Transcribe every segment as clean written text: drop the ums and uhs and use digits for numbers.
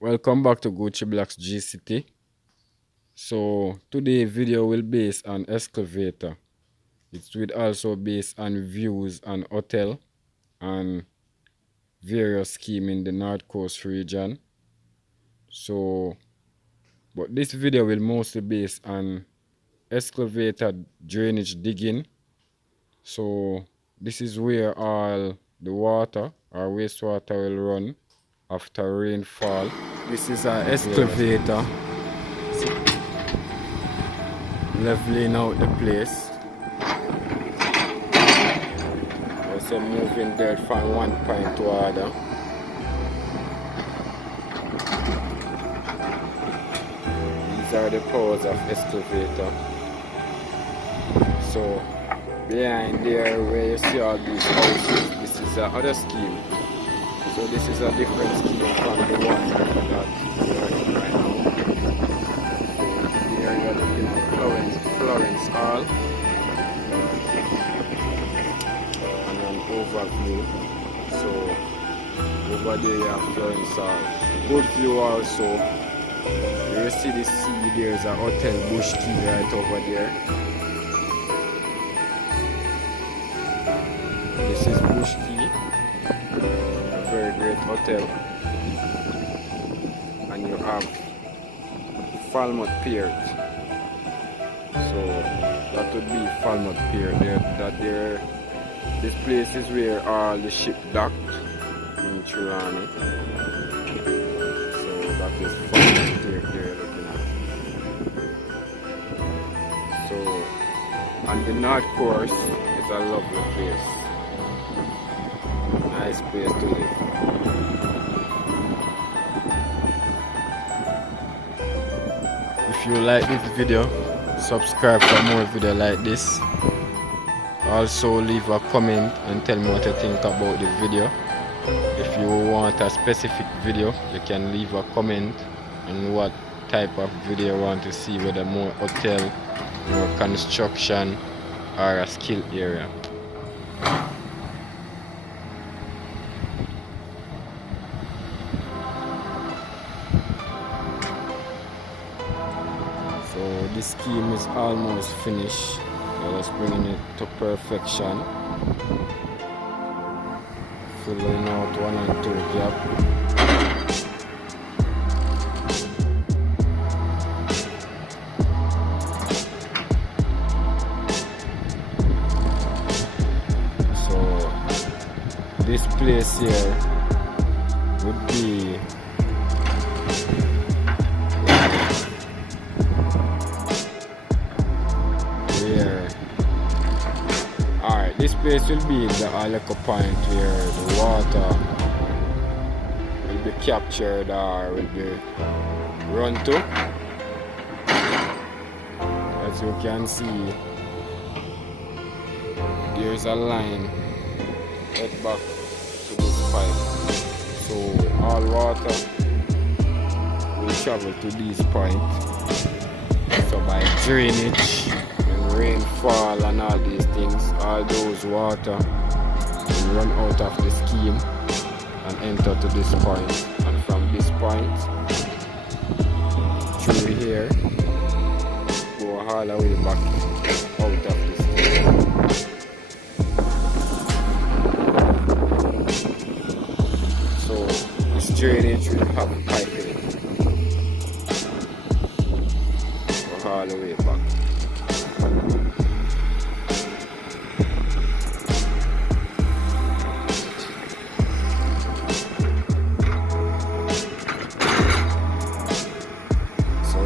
Welcome back to Gucci Blocks GCT. So today video will base on excavator. It will also based on views and hotel and various scheme in the North Coast region. But this video will mostly based on excavator drainage digging. So this is where all the water or wastewater will run after rainfall. This is an excavator leveling out the place. Also moving dirt from one point to other. These are the powers of excavator. So behind there where you see all these houses, this is another scheme. So this is a different scheme from the one that we are in right now. Here you are looking at Florence Hall and an overview. So over there you have Florence Hall. Good view also. Where you see the sea, there's a hotel Bush Key right over there. This is Bush Key, a very great hotel. And you have Falmouth Pier. So that would be Falmouth Pier. This place is where all the ship docked in Trelawney. So that is Falmouth Pier you're looking at. So on the north course is a lovely place. Nice place to live. If you like this video, subscribe for more video like this. Also leave a comment and tell me what you think about the video. If you want a specific video, you can leave a comment on what type of video you want to see, whether more hotel, more construction, or a skill area. So this scheme is almost finished. We're just bringing it to perfection. Filling out 1 and 2 gap. So this place here would be this place will be the Aleko point where the water will be captured or will be run to. As you can see, there is a line head back to this pipe. So all water will travel to this point. So by drainage, rainfall and all these things, all those water will run out of the scheme and enter to this point, and from this point through here go all the way back out of the scheme. So this drainage will have pipe in it, go all the way back.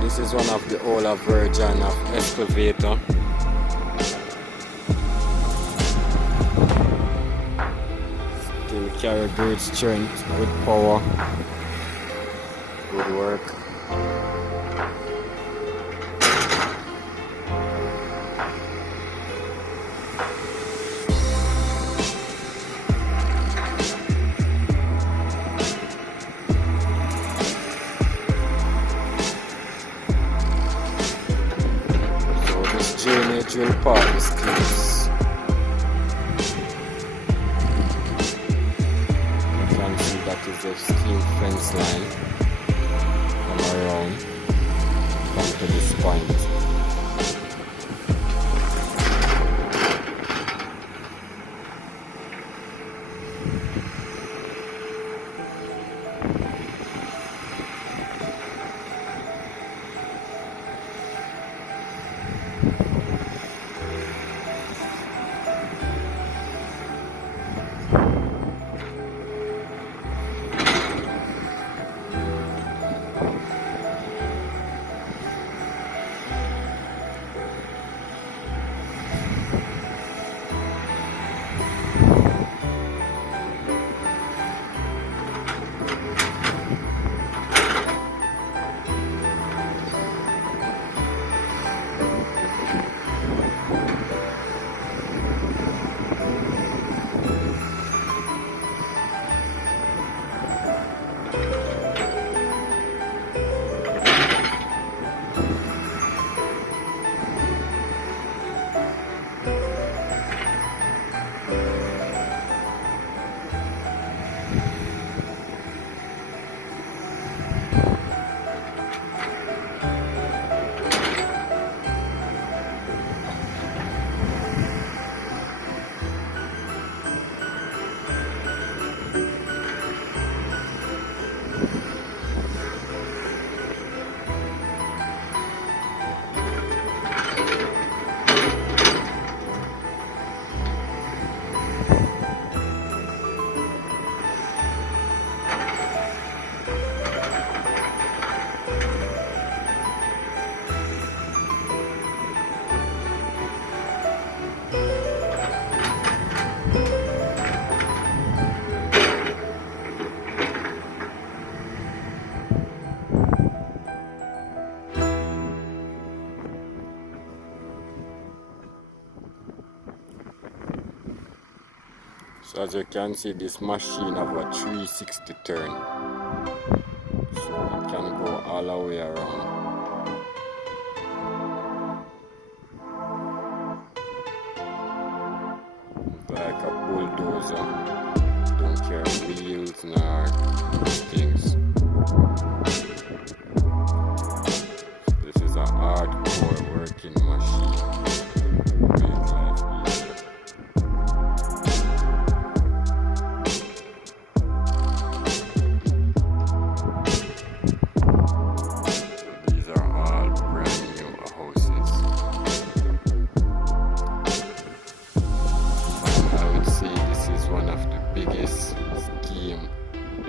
This is one of the older version of excavator. Still carry good strength, good power, good work. Drainage will part the schemes. You can see that is the scheme fence line. around back to this point. So as you can see, this machine have a 360 turn, so it can go all the way around. It's like a bulldozer, don't care wheels nor things. This is a hardcore working machine. Make life easier.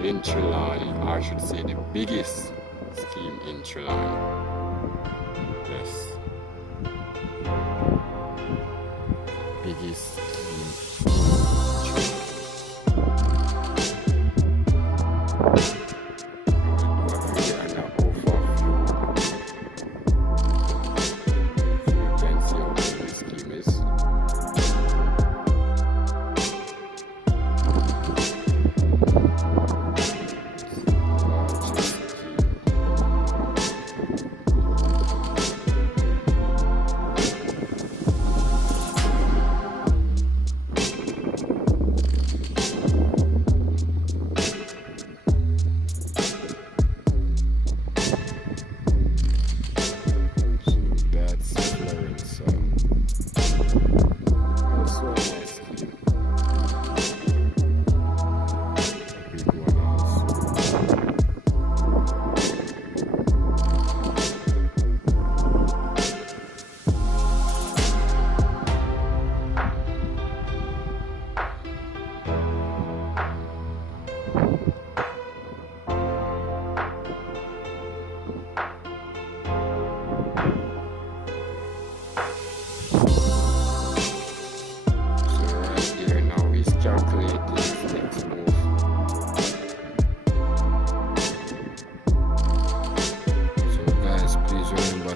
In Trelawny, or I should say the biggest scheme in Trelawny. Yes. Biggest scheme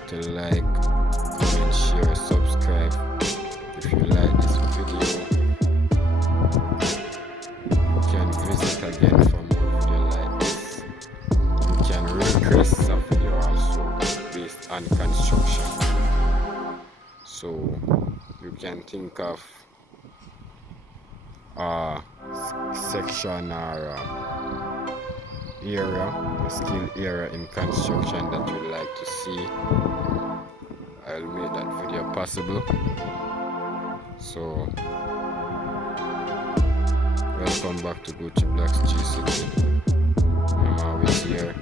to like, comment, share, subscribe. If you like this video, you can visit again for more video like this. You can request a video also based on construction. So you can think of a section or area, a skill area in construction that you'd like to see, I'll make that video possible. So welcome back to Gucci Blocks GCT. I'm always here